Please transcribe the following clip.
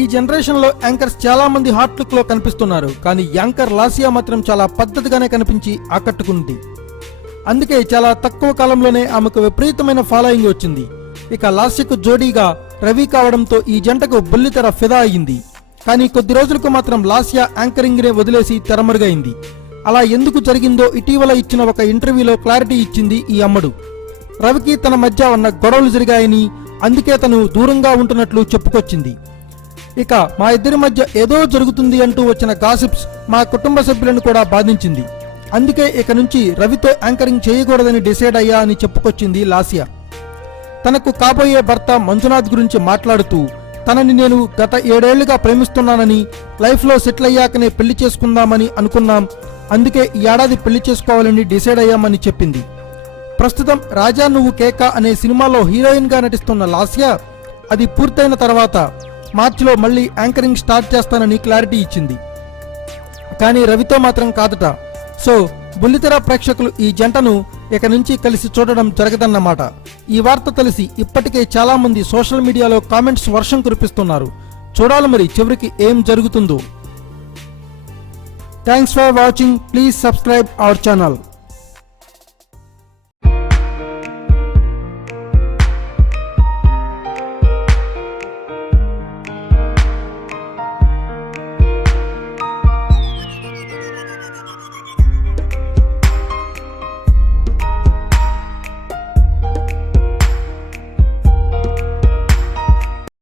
ఈ జనరేషన్ లో యాంకర్స్ చాలా మంది హాట్ లుక్ లో కనిపిస్తున్నారు, కానీ యాంకర్ లాసియా మాత్రం చాలా పద్ధతిగానే కనిపించి ఆకట్టుకుంది. అందుకే చాలా తక్కువ కాలంలోనే ఆమెకు విపరీతమైన ఫాలోయింగ్ వచ్చింది. ఇక లాస్యకు జోడీగా రవి కావడంతో ఈ జంటకు బుల్లితెర ఫిదా అయింది. కానీ కొద్ది రోజులకు మాత్రం లాస్యా యాంకరింగ్ నే వదిలేసి తెరమరుగైంది. అలా ఎందుకు జరిగిందో ఇటీవల ఇచ్చిన ఒక ఇంటర్వ్యూలో క్లారిటీ ఇచ్చింది ఈ అమ్మడు. రవికి తన మధ్య ఉన్న గొడవలు జరిగాయని, అందుకే తను దూరంగా ఉంటున్నట్లు చెప్పుకొచ్చింది. ఇక మా ఇద్దరి మధ్య ఏదో జరుగుతుంది అంటూ వచ్చిన గాసిప్స్ మా కుటుంబ సభ్యులను కూడా బాధించింది. అందుకే ఇక నుంచి రవితో యాంకరింగ్ చేయకూడదని డిసైడ్ అయ్యా అని చెప్పుకొచ్చింది లాస్యా. తనకు కాబోయే భర్త మంజునాథ్ గురించి మాట్లాడుతూ, తనని నేను గత 7 ఏళ్లుగా ప్రేమిస్తున్నానని, లైఫ్లో సెటిల్ అయ్యాకనే పెళ్లి చేసుకుందామని అనుకున్నాం, అందుకే ఈ ఏడాది పెళ్లి చేసుకోవాలని డిసైడ్ అయ్యామని చెప్పింది. ప్రస్తుతం రాజా నువ్వు కేక అనే సినిమాలో హీరోయిన్ గా నటిస్తున్న లాస్యా అది పూర్తయిన తర్వాత మార్చిలో మళ్ళీ యాంకరింగ్ స్టార్ట్ చేస్తానని క్లారిటీ ఇచ్చింది. కానీ రవితో మాత్రం కాదట. సో బుల్లితెర ప్రేక్షకులు ఈ జంటను ఇక నుంచి కలిసి చూడడం జరగదన్నమాట. ఈ వార్త తెలిసి ఇప్పటికే చాలా మంది సోషల్ మీడియాలో కామెంట్స్ వర్షం కురిపిస్తున్నారు. చూడాలి మరి చివరికి ఏం జరుగుతుందో. Thanks for watching. Please subscribe our channel.